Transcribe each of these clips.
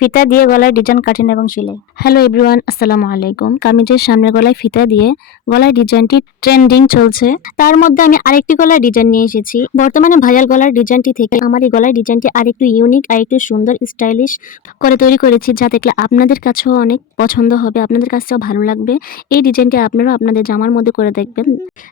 ফিতা দিয়ে গলায় ডিজাইন কাটেন এবং সেলাই। হ্যালো এভরিওয়ান আসসালামু আলাইকুম। কামিজের সামনের গলায় ফিতা দিয়ে গলায় ডিজাইনটি ট্রেন্ডিং চলছে। তার মধ্যে আমি আরেকটি গলার ডিজাইন নিয়ে এসেছি। বর্তমানে ভাইরাল গলার ডিজাইনটি থেকে আমার এই গলার ডিজাইনটি আরেকটু ইউনিক আর একটু সুন্দর স্টাইলিশ করে তৈরি করেছি, যা দেখলে আপনাদের কাছেও অনেক পছন্দ হবে, আপনাদের কাছেও ভালো লাগবে। এই ডিজাইনটি আপনারাও আপনাদের জামার মধ্যে করে দেখবেন।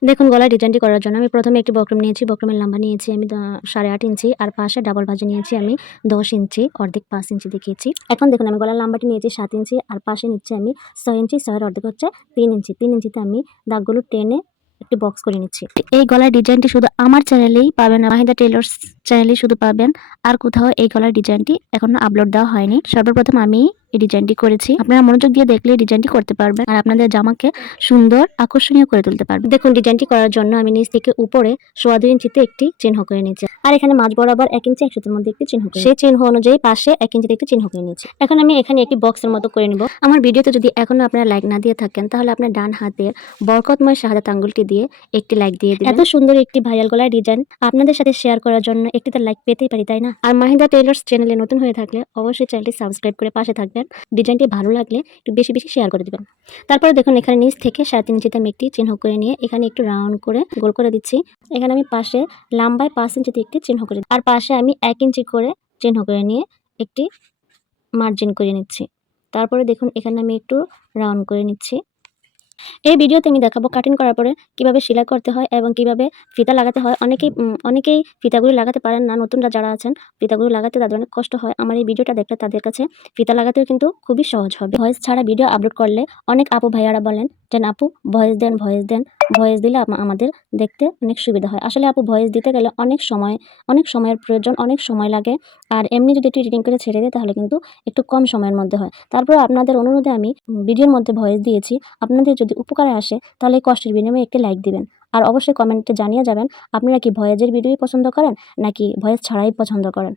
দেখুন গলার ডিজাইনটি করার জন্য আমি প্রথমে একটি বক্রম নিয়েছি, বক্রমের লম্বা নিয়েছি আমি সাড়ে আট ইঞ্চি, আর পাশে ডাবল ভাজি নিয়েছি আমি দশ ইঞ্চি, অর্ধেক পাঁচ ইঞ্চি দেখিয়েছি। এখন দেখুন, আমি গলার লম্বাটি নিয়েছি সাত ইঞ্চি, আর পাশে নিচ্ছে আমি ছয় ইঞ্চি, ছয়ের অর্ধেক হচ্ছে তিন ইঞ্চি। তিন ইঞ্চিতে আমি দাগগুলো টেনে একটি বক্স করে নিচ্ছি। এই গলার ডিজাইনটি শুধু আমার চ্যানেলেই পাবেন মাহিদা টেলর্স চ্যানেলেই শুধু পাবেন। আর কোথাও এই গলার ডিজাইনটি এখনও আপলোড দেওয়া হয়নি। সর্বপ্রথম আমি এই ডিজাইনটি করেছি। আপনারা মনোযোগ দিয়ে দেখলে ডিজাইনটি করতে পারবেন, আর আপনাদের জামাকে সুন্দর, আকর্ষণীয় করে তুলতে পারবেন। দেখুন, ডিজাইনটি করার জন্য আমি নিচ থেকে উপরে সোয়া দুই ইঞ্চিতে একটি চিহ্ন করে নিয়েছি। আর এখানে মাঝ বরাবর এক ইঞ্চি একশোর মধ্যে একটি চিহ্ন সেই চিহ্ন অনুযায়ী পাশে এক ইঞ্চিতে একটি চিহ্ন করে নিয়েছি। এখন আমি এখানে একটি বক্সের মতো করে নিব। আমার ভিডিওতে যদি এখনও আপনারা লাইক না দিয়ে থাকেন তাহলে আপনার ডান হাতের বরকতময় শাহাদাত আঙ্গুলটি দিয়ে একটি লাইক দিয়ে দিবেন। এত সুন্দর একটি ভাইরাল গলার ডিজাইন আপনাদের সাথে শেয়ার করার জন্য একটি তার লাইক পেতেই পারি তাই না? আর মাহিদা টেইলর্স চ্যানেলে নতুন হয়ে থাকলে অবশ্যই চ্যানেলটি সাবস্ক্রাইব করে পাশে থাকবেন। ডিজাইনটি ভালো লাগলে একটু বেশি বেশি শেয়ার করে দিবেন। তারপরে দেখুন এখানে নিচ থেকে সাড়ে তিন ইঞ্চিতে আমি একটি চিহ্ন করে নিয়ে এখানে একটু রাউন্ড করে গোল করে দিচ্ছি। এখানে আমি পাশে লম্বায় পাঁচ ইঞ্চিতে একটি চিহ্ন করে। আর পাশে আমি এক ইঞ্চি করে চিহ্ন করে নিয়ে একটি মার্জিন করে নিচ্ছি। তারপরে দেখুন, এখানে আমি একটু রাউন্ড করে নিচ্ছি। এই ভিডিওতে আমি দেখাবো কাটিং করার পরে কীভাবে সেলাই করতে হয় এবং কীভাবে ফিতা লাগাতে হয়। অনেকেই অনেকেই ফিতাগুলি লাগাতে পারেন না, নতুনরা যারা আছেন, ফিতাগুলি লাগাতে তাদের অনেক কষ্ট হয়। আমার এই ভিডিওটা দেখলে তাদের কাছে ফিতা লাগাতেও কিন্তু খুবই সহজ হবে। ভয়েস ছাড়া ভিডিও আপলোড করলে অনেক আপু ভাইয়ারা বলেন যে আপু ভয়েস দেন ভয়েস দেন ভয়েস দিলে আমাদের দেখতে অনেক সুবিধা হয়। আসলে আপু ভয়েস দিতে গেলে অনেক সময়, অনেক সময়ের প্রয়োজন, অনেক সময় লাগে। আর এমনি যদি একটু এডিটিং করে ছেড়ে দেয়, তাহলে কিন্তু একটু কম সময়ের মধ্যে হয়। তারপর আপনাদের অনুরোধে আমি ভিডিওর মধ্যে ভয়েস দিয়েছি। আপনাদের যদি উপকারে আসে, তাহলে কষ্টের বিনিময়ে একটি লাইক দিবেন। আর অবশ্যই কমেন্টে জানিয়ে যাবেন, আপনারা কি ভয়েজের ভিডিওই পছন্দ করেন, নাকি ভয়েস ছাড়াই পছন্দ করেন?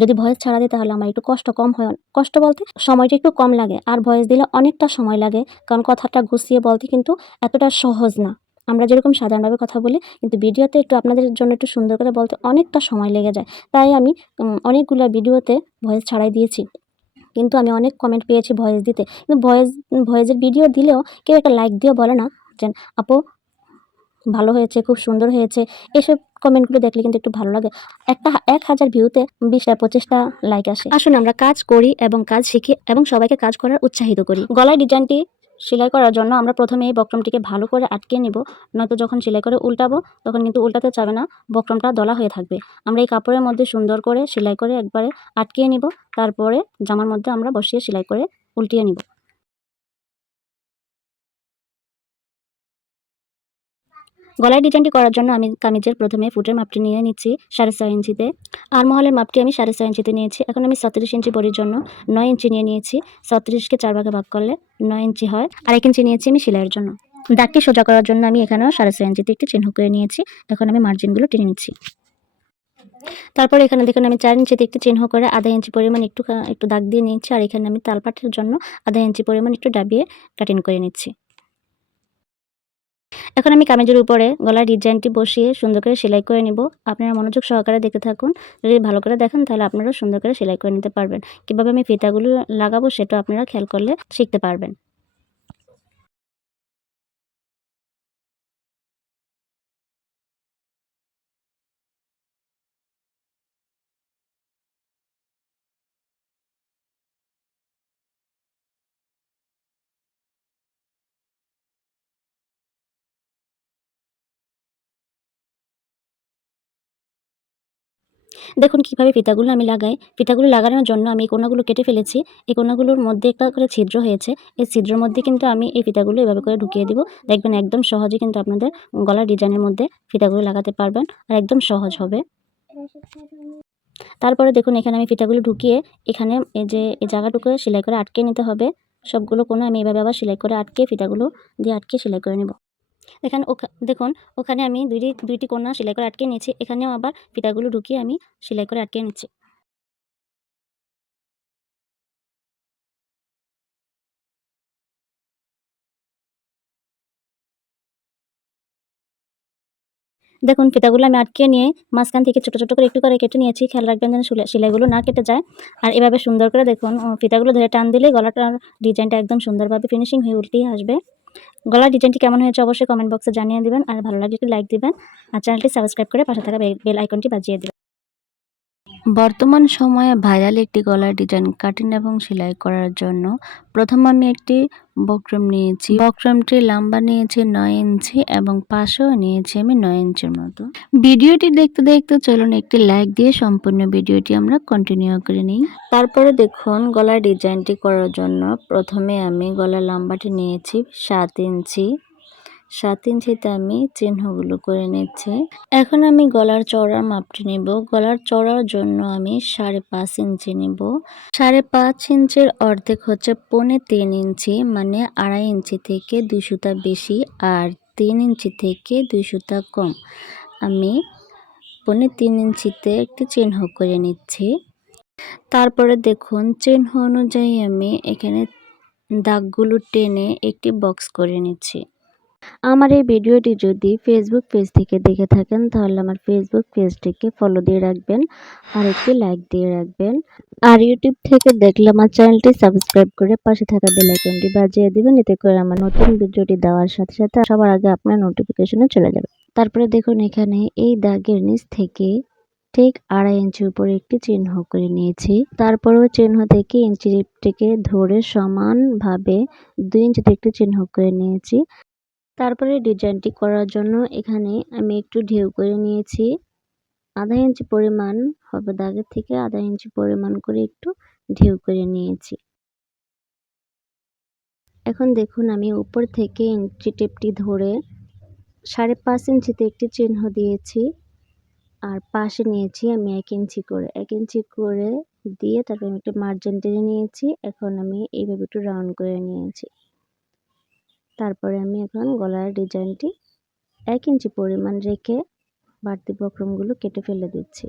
যদি ভয়েস ছাড়া দিই তাহলে আমার একটু কষ্ট কম হয়। কষ্ট বলতে সময়টা একটু কম লাগে, আর ভয়েস দিলে অনেকটা সময় লাগে, কারণ কথাটা গুছিয়ে বলতে কিন্তু এতটা সহজ না। আমরা যেরকম সাধারণভাবে কথা বলি, কিন্তু ভিডিওতে একটু আপনাদের জন্য একটু সুন্দর করে বলতে অনেকটা সময় লেগে যায়। তাই আমি অনেকগুলো ভিডিওতে ভয়েস ছাড়াই দিয়েছি। কিন্তু আমি অনেক কমেন্ট পেয়েছি ভয়েস দিতে। কিন্তু ভয়েস ভয়েসের ভিডিও দিলেও কেউ একটা লাইক দিয়েও বলে না যে, আপু ভালো হয়েছে খুব সুন্দর হয়েছে। এসব কমেন্টগুলো দেখলে কিন্তু একটু ভালো লাগে। একটা এক হাজার ভিউতে বিশটা পঁচিশটা লাইক আসে। আসুন আমরা কাজ করি এবং কাজ শিখি এবং সবাইকে কাজ করার উৎসাহিত করি। গলার ডিজাইনটি সেলাই করার জন্য আমরা প্রথমে এই বক্রমটিকে ভালো করে আটকে নিব। নয়তো যখন সেলাই করে উল্টাবো তখন কিন্তু উল্টাতে চাবে না। বক্রমটা দলা হয়ে থাকবে। আমরা এই কাপড়ের মধ্যে সুন্দর করে সেলাই করে একবারে আটকিয়ে নিব। তারপরে জামার মধ্যে আমরা বসিয়ে সেলাই করে উল্টিয়ে নিব। গলার ডিজাইনটি করার জন্য আমি কামিজের প্রথমে ফুটের মাপটি নিয়ে নিচ্ছি সাড়ে ছয় ইঞ্চিতে। আর মহলের মাপটি আমি সাড়ে ছয় ইঞ্চিতে নিয়েছি। এখন আমি ছত্রিশ ইঞ্চি বড়ির জন্য নয় ইঞ্চি নিয়ে নিয়েছি। ছত্রিশকে চার ভাগে ভাগ করলে নয় ইঞ্চি হয়। আর এক ইঞ্চি নিয়েছি আমি সেলাইয়ের জন্য। দাগটি সোজা করার জন্য আমি এখানেও সাড়ে ছয় ইঞ্চিতে একটি চিহ্ন করে নিয়েছি। এখন আমি মার্জিনগুলো টেনে নিচ্ছি। তারপর এখানে দেখুন আমি চার ইঞ্চিতে একটি চিহ্ন করে আধা ইঞ্চি পরিমাণ একটু একটু দাগ দিয়ে নিচ্ছি আর এখানে আমি তালপাটের জন্য আধা ইঞ্চি পরিমাণ একটু ডাবিয়ে কাটিং করে নিচ্ছি। এখন আমি কামিজের উপরে গলার ডিজাইনটি বসিয়ে সুন্দর করে সেলাই করে নিব। আপনারা মনোযোগ সহকারে দেখে থাকুন। যদি ভালো করে দেখেন, তাহলে আপনারা সুন্দর করে সেলাই করে নিতে পারবেন। কীভাবে আমি ফিতাগুলো লাগাবো, সেটা আপনারা খেয়াল করলে শিখতে পারবেন। দেখুন কীভাবে ফিতাগুলো আমি লাগাই। ফিতাগুলো লাগানোর জন্য আমি এই কোনাগুলো কেটে ফেলেছি। এই কোনাগুলোর মধ্যে একটা করে ছিদ্র হয়েছে। এই ছিদ্রের মধ্যে কিন্তু আমি এই ফিতাগুলো এভাবে করে ঢুকিয়ে দিব। দেখবেন একদম সহজে কিন্তু আপনাদের গলার ডিজাইনের মধ্যে ফিতাগুলো লাগাতে পারবেন আর একদম সহজ হবে। তারপরে দেখুন এখানে আমি ফিতাগুলো ঢুকিয়ে এখানে এই যে এই জায়গাটুকু সেলাই করে আটকে নিতে হবে। সবগুলো কোনো আমি এভাবে আবার সেলাই করে আটকে ফিতাগুলো দিয়ে আটকে সেলাই করে নেব। এখানে দেখুন, ওখানে আমি দুইটি দুইটি কোণা সেলাই করে আটকে নিয়েছি। এখানেও আবার ফিতাগুলো ঢুকিয়ে আমি সেলাই করে আটকে নিচ্ছি। দেখুন, ফিতাগুলো আমি আটকে নিয়ে মাঝখান থেকে ছোটো ছোটো করে একটু করে কেটে নিয়েছি। খেয়াল রাখবেন যেন সেলাইগুলো না কেটে যায়। আর এভাবে সুন্দর করে দেখুন ফিতাগুলো ধরে টান দিলে গলাটার ডিজাইনটা একদম সুন্দরভাবে ফিনিশিং হয়ে উল্টেই আসবে। গলার ডিজাইনটি কেমন হয়েছে অবশ্যই কমেন্ট বক্সে জানিয়ে দেবেন। আর ভালো লাগলে একটি লাইক দিবেন। আর চ্যানেলটি সাবস্ক্রাইব করে পাশে থাকা বেল- আইকনটি বাজিয়ে দিবেন। বর্তমান সময়ে ভাইরাল একটি গলার ডিজাইন কাটিং এবং সেলাই করার জন্য প্রথম আমি একটি বক্রম নিয়েছি। বক্রমটি লম্বা নিয়েছি নয় ইঞ্চি এবং পাশেও নিয়েছি আমি নয় ইঞ্চির মতো। ভিডিওটি দেখতে দেখতে চলুন একটি লাইক দিয়ে সম্পূর্ণ ভিডিওটি আমরা কন্টিনিউ করে নিই। তারপরে দেখুন গলার ডিজাইনটি করার জন্য প্রথমে আমি গলার লম্বাটি নিয়েছি সাত ইঞ্চি। সাত ইঞ্চিতে আমি চিহ্নগুলো করে নিচ্ছি। এখন আমি গলার চওড়ার মাপটি নেব। গলার চওড়ার জন্য আমি সাড়ে পাঁচ ইঞ্চি নেব। সাড়ে পাঁচ ইঞ্চির অর্ধেক হচ্ছে পৌনে তিন ইঞ্চি মানে আড়াই ইঞ্চি থেকে দুই সুতা বেশি আর তিন ইঞ্চি থেকে দুই সুতা কম। আমি পৌনে তিন ইঞ্চিতে একটি চিহ্ন করে নিচ্ছি। তারপরে দেখুন, চিহ্ন অনুযায়ী আমি এখানে দাগগুলো টেনে একটি বক্স করে নিচ্ছি। আমার এই ভিডিওটি যদি ফেসবুক পেজ থেকে দেখে থাকেন, তাহলে আমার ফেসবুক পেজটিকে ফলো দিয়ে রাখবেন আর একটি লাইক দিয়ে রাখবেন। আর ইউটিউব থেকে দেখলে আমার চ্যানেলটি সাবস্ক্রাইব করে পাশে থাকা বেল আইকনটি বাজিয়ে দিবেন, এতে করে আমার নতুন ভিডিওটি দেওয়ার সাথে সাথে সবার আগে আপনার নোটিফিকেশনে চলে যাবে। তারপরে দেখুন এখানে এই দাগের নিচ থেকে ঠিক আড়াই ইঞ্চি উপরে একটি চিহ্ন করে নিয়েছি। তারপরেও চিহ্ন থেকে ইঞ্চিটিকে ধরে সমানভাবে দুই ইঞ্চিতে একটি চিহ্ন করে নিয়েছি। তারপরে ডিজাইনটি করার জন্য এখানে আমি একটু ঢেউ করে নিয়েছি। আধা ইঞ্চি পরিমাণ হবে দাগের থেকে আধা ইঞ্চি পরিমাণ করে একটু ঢেউ করে নিয়েছি। এখন দেখুন আমি উপর থেকে ইঞ্চি টেপটি ধরে সাড়ে পাঁচ ইঞ্চিতে একটি চিহ্ন দিয়েছি আর পাশে নিয়েছি আমি এক ইঞ্চি করে। এক ইঞ্চি করে দিয়ে তারপর আমি একটু মার্জিন টেনে নিয়েছি। এখন আমি এইভাবে একটু রাউন্ড করে নিয়েছি। তারপরে আমি এখন গলার ডিজাইনটি এক ইঞ্চি পরিমাণ রেখে বাড়তি বক্রমগুলো কেটে ফেলে দিচ্ছি।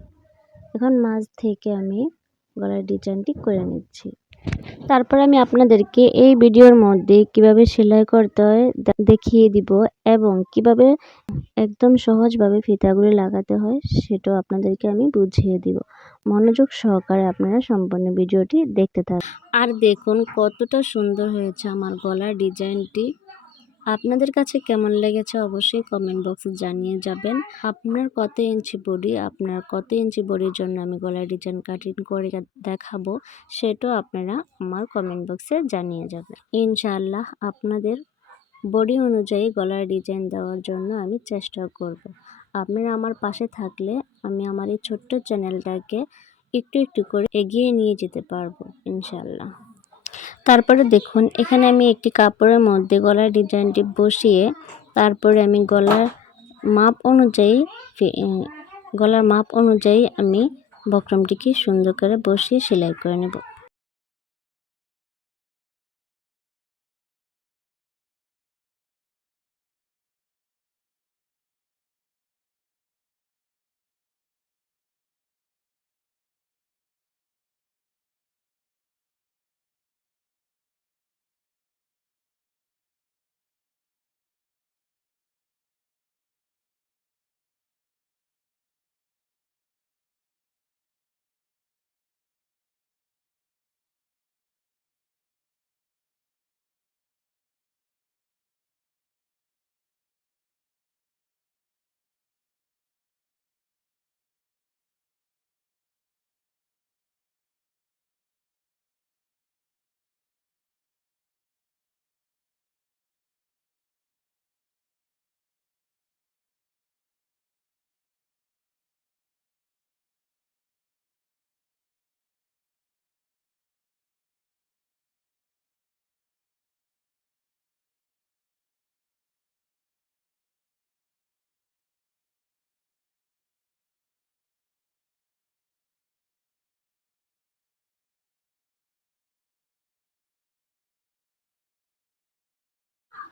এখন মাঝ থেকে আমি গলার ডিজাইনটি করে নিচ্ছি। তারপর আমি আপনাদেরকে এই ভিডিওর মধ্যে কীভাবে সেলাই করতে হয় দেখিয়ে দিব এবং কীভাবে একদম সহজভাবে ফিতাগুলি লাগাতে হয় সেটাও আপনাদেরকে আমি বুঝিয়ে দিব। মনোযোগ সহকারে আপনারা সম্পূর্ণ ভিডিওটি দেখতে থাকুন আর দেখুন কতটা সুন্দর হয়েছে আমার গলার ডিজাইনটি। আপনাদের কাছে কেমন লেগেছে অবশ্যই কমেন্ট বক্সে জানিয়ে যাবেন। আপনার কত ইঞ্চি বডি আপনার কত ইঞ্চি বডির জন্য আমি গলার ডিজাইন কাটিং করে দেখাবো, সেটাও আপনারা আমার কমেন্ট বক্সে জানিয়ে যাবেন। ইনশাআল্লাহ আপনাদের বডি অনুযায়ী গলার ডিজাইন দেওয়ার জন্য আমি চেষ্টা করব। আপনারা আমার পাশে থাকলে আমি আমার এই ছোট্ট চ্যানেলটাকে একটু একটু করে এগিয়ে নিয়ে যেতে পারব, ইনশাআল্লাহ। তারপরে দেখুন, এখানে আমি একটি কাপড়ের মধ্যে গলার ডিজাইনটি বসিয়ে তারপরে আমি গলার মাপ অনুযায়ী গলার মাপ অনুযায়ী আমি বক্রমটিকে সুন্দর করে বসিয়ে সেলাই করে নেব।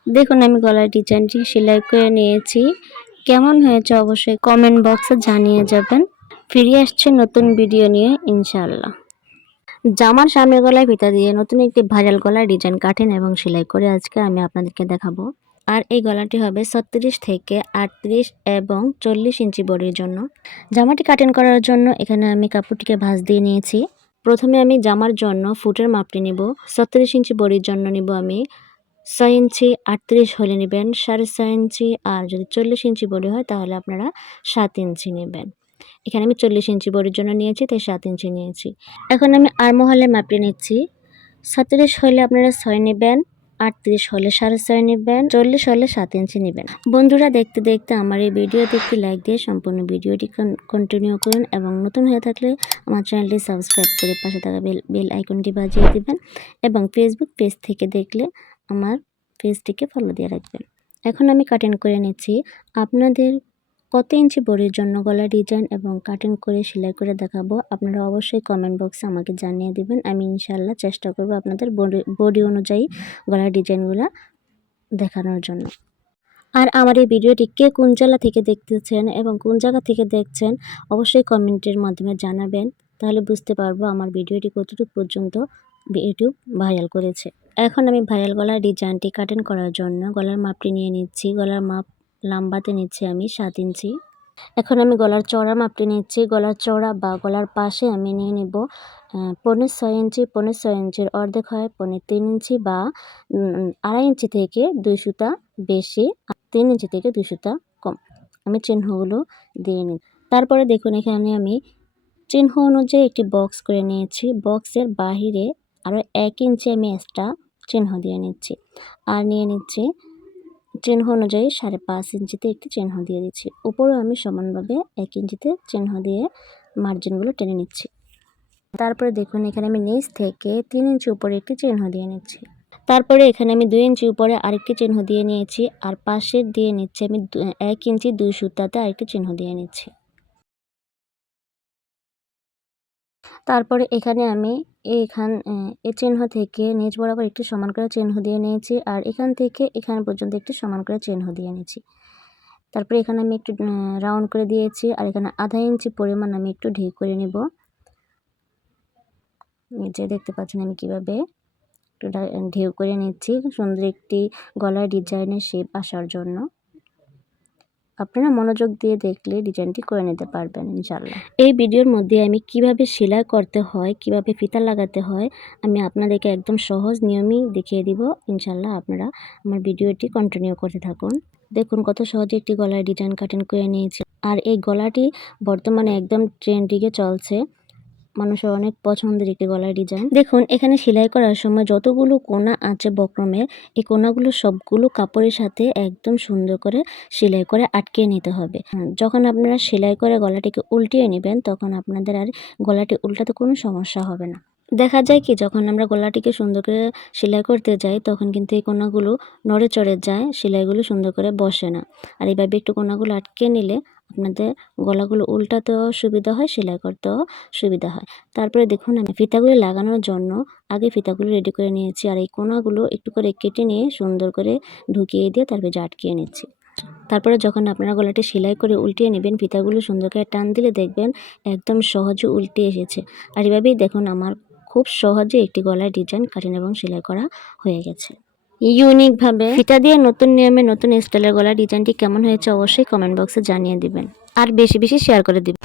দেখুন, আমি গলার ডিজাইনটি সেলাই করে নিয়েছি। কেমন হয়েছে অবশ্যই কমেন্ট বক্সে জানিয়ে যাবেন। ফিরে আসছে নতুন ভিডিও নিয়ে, ইনশাআল্লাহ। জামার সামনের গলায় ফিতা দিয়ে নতুন একটি ভাইরাল গলার ডিজাইন কাটেন এবং সেলাই করে আজকে আমি আপনাদেরকে দেখাবো। আর এই গলাটি হবে ছত্রিশ থেকে আটত্রিশ এবং চল্লিশ ইঞ্চি বডির জন্য। জামাটি কাটিং করার জন্য এখানে আমি কাপড়টিকে ভাঁজ দিয়ে নিয়েছি। প্রথমে আমি জামার জন্য ফুটের মাপটি নিব। ছত্রিশ ইঞ্চি বডির জন্য নিব আমি ছয় ইঞ্চি আটত্রিশ হলে নেবেন, সাড়ে ছয় ইঞ্চি আর যদি চল্লিশ ইঞ্চি বডি হয় তাহলে আপনারা সাত ইঞ্চি নেবেন। এখানে আমি চল্লিশ ইঞ্চি বডির জন্য নিয়েছি, তাই সাত ইঞ্চি নিয়েছি। এখন আমি আর্মহলে মাপে নিচ্ছি। ছত্রিশ হলে আপনারা ছয় নেবেন, আটত্রিশ হলে সাড়ে ছয় নেবেন, চল্লিশ হলে সাত ইঞ্চি নেবেন। বন্ধুরা, দেখতে দেখতে আমার এই ভিডিওতে একটি লাইক দিয়ে সম্পূর্ণ ভিডিওটি কন্টিনিউ করুন এবং নতুন হয়ে থাকলে আমার চ্যানেলটি সাবস্ক্রাইব করে পাশে থাকা বেল বেল আইকনটি বাজিয়ে দেবেন এবং ফেসবুক পেজ থেকে দেখলে আমার পেজটিকে ফলো দিয়ে রাখবেন। এখন আমি কাটিং করে নিচ্ছি। আপনাদের কত ইঞ্চি বডির জন্য গলা ডিজাইন এবং কাটিং করে সেলাই করে দেখাবো, আপনারা অবশ্যই কমেন্ট বক্সে আমাকে জানিয়ে দেবেন। আমি ইনশাল্লাহ চেষ্টা করব আপনাদের বডি অনুযায়ী গলার ডিজাইনগুলো দেখানোর জন্য। আর আমার এই ভিডিওটি কে কোন জেলা থেকে দেখতেছেন এবং কোন জায়গা থেকে দেখছেন, অবশ্যই কমেন্টের মাধ্যমে জানাবেন। তাহলে বুঝতে পারব আমার ভিডিওটি কতটুকু পর্যন্ত ইউটিউব ভাইরাল করেছে। এখন আমি ভাইরাল গলার ডিজাইনটি কাটিং করার জন্য গলার মাপটি নিয়ে নিচ্ছি। গলার মাপ লাম্বাতে নিচ্ছি আমি সাত ইঞ্চি। এখন আমি গলার চড়া মাপটি নিচ্ছি। গলার চড়া বা গলার পাশে আমি নিয়ে নিব পনেরো ছয় ইঞ্চি। পনেরো ছয় ইঞ্চির অর্ধেক হয় পনেরো তিন ইঞ্চি বা আড়াই ইঞ্চি থেকে দুই সুতা বেশি, তিন ইঞ্চি থেকে দুই সুতা কম। আমি চিহ্নগুলো দিয়ে নিই তারপরে দেখুন, এখানে আমি চিহ্ন অনুযায়ী একটি বক্স করে নিয়েছি। বক্সের বাহিরে আরও এক ইঞ্চি আমি এক্সট্রা চিহ্ন দিয়ে নিচ্ছি। আর নিয়ে নিচ্ছি চিহ্ন অনুযায়ী সাড়ে পাঁচ ইঞ্চিতে একটি চিহ্ন দিয়ে দিচ্ছি। উপরেও আমি সমানভাবে এক ইঞ্চিতে চিহ্ন দিয়ে মার্জিনগুলো টেনে নিচ্ছি। তারপরে দেখুন, এখানে আমি নিচ থেকে তিন ইঞ্চি উপরে একটি চিহ্ন দিয়ে নিচ্ছি। তারপরে এখানে আমি দুই ইঞ্চি উপরে আরেকটি চিহ্ন দিয়ে নিয়েছি। আর পাশের দিয়ে নিচ্ছি আমি এক ইঞ্চি দুই সুতাতে আরেকটি চিহ্ন দিয়ে নিচ্ছি। তারপরে এখানে আমি এখান এ চিহ্ন থেকে নিচ বরাবর একটি সমান করে চিহ্ন দিয়ে নিয়েছি আর এখান থেকে এখান পর্যন্ত একটি সমান করে চিহ্ন দিয়ে নিয়েছি। তারপরে এখানে আমি একটু রাউন্ড করে দিয়েছি আর এখানে আধা ইঞ্চি পরিমাণ আমি একটু ঢেউ করে নেব। নিচে দেখতে পাচ্ছেন আমি কীভাবে একটু ঢেউ করে নিচ্ছি। সুন্দর একটি গলার ডিজাইনের শেপ আসার জন্য। আপনারা মনোযোগ দিয়ে দেখলে ডিজাইনটি করে নিতে পারবেন ইনশাল্লাহ এই ভিডিওর মধ্যে আমি কীভাবে সেলাই করতে হয়, কীভাবে ফিতা লাগাতে হয়, আমি আপনাদেরকে একদম সহজ নিয়মই দেখিয়ে দিব। ইনশাল্লাহ আপনারা আমার ভিডিওটি কন্টিনিউ করতে থাকুন। দেখুন কত সহজে একটি গলায় ডিজাইন কাটিং করে নিয়েছি। আর এই গলাটি বর্তমানে একদম ট্রেন্ডিকে চলছে। মানুষের অনেক পছন্দের একটি গলার ডিজাইন দেখুন এখানে সেলাই করার সময় যতগুলো কোনা আছে বক্রমের এই কোনাগুলো সবগুলো কাপড়ের সাথে একদম সুন্দর করে সেলাই করে আটকে নিতে হবে। হুম, যখন আপনারা সেলাই করে গলাটিকে উল্টিয়ে নেবেন তখন আপনাদের আর গলাটি উল্টাতে কোনো সমস্যা হবে না। দেখা যায় কি যখন আমরা গলাটিকে সুন্দর করে সেলাই করতে যাই তখন কিন্তু এই কোনাগুলো নড়ে চড়ে যায় সেলাইগুলো সুন্দর করে বসে না। আর এইভাবে একটু কোনাগুলো আটকে নিলে আপনাদের গলাগুলো উল্টাতেও সুবিধা হয়, সেলাই করতেও সুবিধা হয়। তারপরে দেখুন, আমি ফিতাগুলি লাগানোর জন্য আগে ফিতাগুলো রেডি করে নিয়েছি আর এই কোনাগুলো একটু করে কেটে নিয়ে সুন্দর করে ঢুকিয়ে দিয়ে তারপরে যে আটকিয়ে নিচ্ছি। তারপরে যখন আপনারা গলাটি সেলাই করে উল্টিয়ে নেবেন, ফিতাগুলো সুন্দর করে টান দিলে দেখবেন একদম সহজে উল্টে এসেছে। আর এভাবেই দেখুন, আমার খুব সহজে একটি গলার ডিজাইন কাটিং এবং সেলাই করা হয়ে গেছে। ইউনিকভাবে ফিতা দিয়ে নতুন নিয়মে নতুন স্টাইলের গলা ডিজাইনটি কেমন হয়েছে অবশ্যই কমেন্ট বক্সে জানিয়ে দিবেন। আর বেশি বেশি শেয়ার করে দিবেন।